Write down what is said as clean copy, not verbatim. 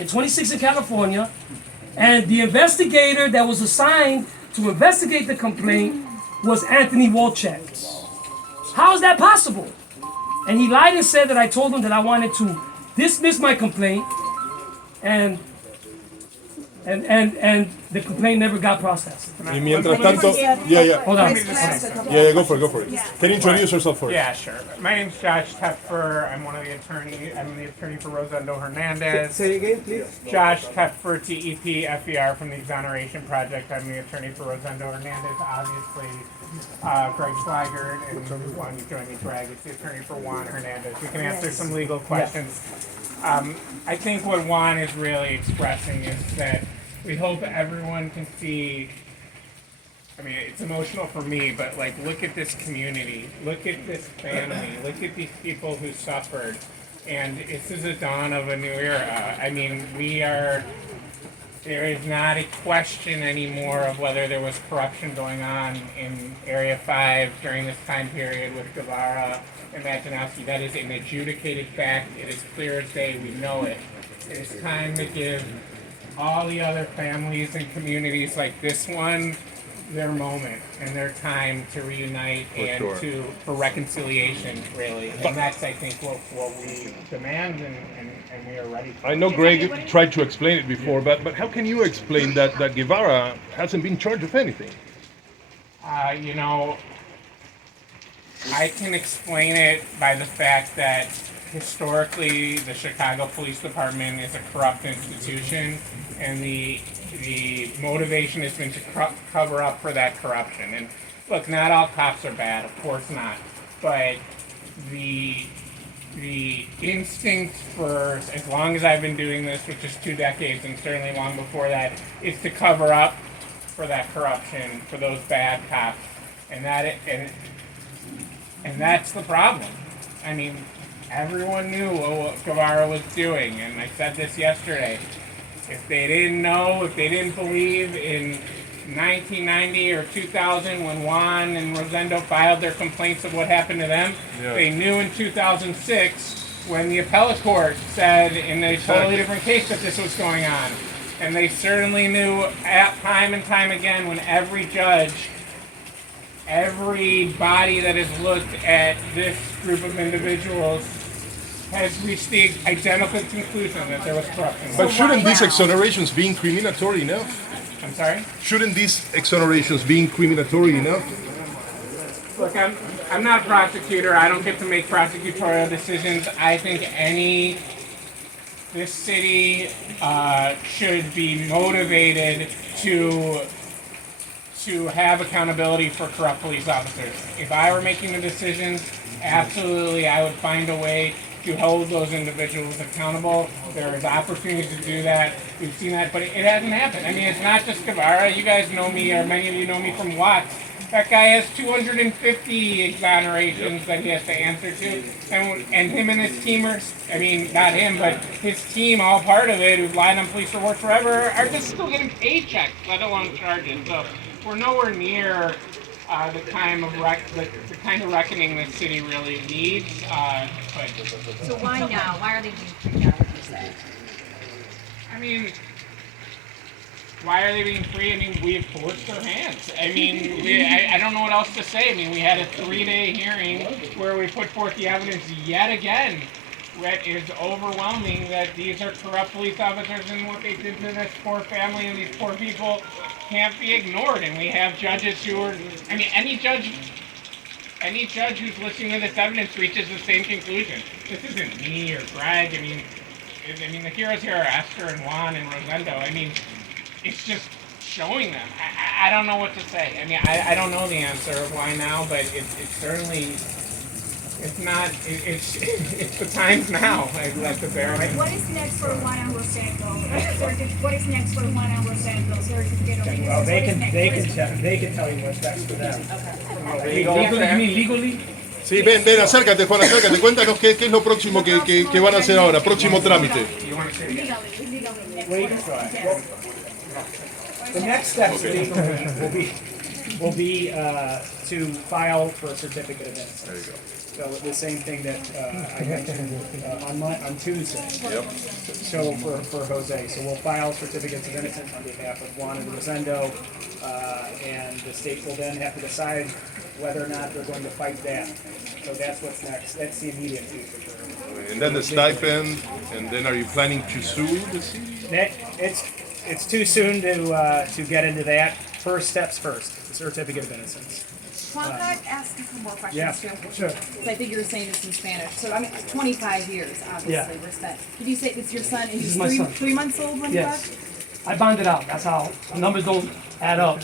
in 26 in California, and the investigator that was assigned to investigate the complaint was Anthony Wolchek. How is that possible? And he lied and said that I told him that I wanted to dismiss my complaint, and the complaint never got processed. Y mientras tanto, Hold on. go for it. Can you introduce yourself first? Yeah, sure. My name's Josh Tepfer. I'm the attorney for Rosendo Hernandez. Say again, please. Josh Tepfer, TEP, FER from the Exoneration Project. I'm the attorney for Rosendo Hernandez. Obviously, Greg Swigert and Juan, you joined me, Greg. It's the attorney for Juan Hernandez. We can answer some legal questions. I think what Juan is really expressing is that we hope everyone can see. I mean, it's emotional for me, but like, look at this community, look at this family, look at these people who suffered, and this is a dawn of a new era. I mean, there is not a question anymore of whether there was corruption going on in Area 5 during this time period with Guevara and Majanowski. That is an adjudicated fact. It is clear as day. We know it. It is time to give all the other families and communities like this one their moment and their time to reunite for reconciliation, really. And that's, I think, what we demand, and we are ready for. I know Greg tried to explain it before, but how can you explain that Guevara hasn't been charged with anything? I can explain it by the fact that historically the Chicago Police Department is a corrupt institution, and the motivation has been to cover up for that corruption. And look, not all cops are bad, of course not, but the instinct for, as long as I've been doing this, which is 2 decades, and certainly long before that, is to cover up for that corruption, for those bad cops, and that's the problem. I mean, everyone knew what Guevara was doing, and I said this yesterday. If they didn't know, if they didn't believe in 1990 or 2000 when Juan and Rosendo filed their complaints of what happened to them, they knew in 2006 when the appellate court said in a totally different case that this was going on. And they certainly knew time and time again when every judge, every body that has looked at this group of individuals has reached the identical conclusion that there was corruption. But shouldn't these exonerations be incriminatory enough? I'm sorry? Shouldn't these exonerations be incriminatory enough? Look, I'm not a prosecutor. I don't get to make prosecutorial decisions. I think this city should be motivated to have accountability for corrupt police officers. If I were making the decisions, absolutely I would find a way to hold those individuals accountable. There is opportunity to do that. We've seen that, but it hasn't happened. I mean, it's not just Guevara. You guys know me, or many of you know me from Watts. That guy has 250 exonerations that he has to answer to. And him and his team not him, but his team, all part of it, who've lied on police reports forever, are just still getting paychecks, let alone charges. So we're nowhere near the kind of reckoning this city really needs. So why now? Why are they being freaked out, would you say? I mean, why are they being free? I mean, we have forced their hands. I mean, I don't know what else to say. I mean, we had a 3-day hearing where we put forth the evidence yet again that is overwhelming that these are corrupt police officers, and what they did to this poor family and these poor people can't be ignored. And we have judges who are, I mean, any judge who's listening to this evidence reaches the same conclusion. This isn't me or Greg. I mean, the heroes here are Esther and Juan and Rosendo. I mean, it's just showing them. I don't know what to say. I mean, I don't know the answer of why now, but it's certainly, it's not, it's the times now. Like the bear. What is next for Juan and Rosendo? What is next for Juan and Rosendo? Well, they can tell you what's next for them. Legally? Sí, ven, acércate, Juan, acércate. Cuéntanos qué es lo próximo que van a hacer ahora, próximo trámite. The next steps will be to file for a certificate of innocence. So the same thing that I mentioned on Tuesday. Yep. So for Jose, so we'll file certificates of innocence on behalf of Juan and Rosendo, and the state will then have to decide whether or not they're going to fight that. So that's what's next. That's the immediate future. And then the stipend, and then are you planning to sue the city? It's too soon to get into that. First steps first. The certificate of innocence. Juan, can I ask you some more questions Yeah, too? Sure. Because I think you were saying this in Spanish. So, I mean, 25 years, obviously, Yeah. were spent. Did you say it's your son and This he's is my son. 3 months old when you Yes. left? I bonded out. That's how the numbers don't add up.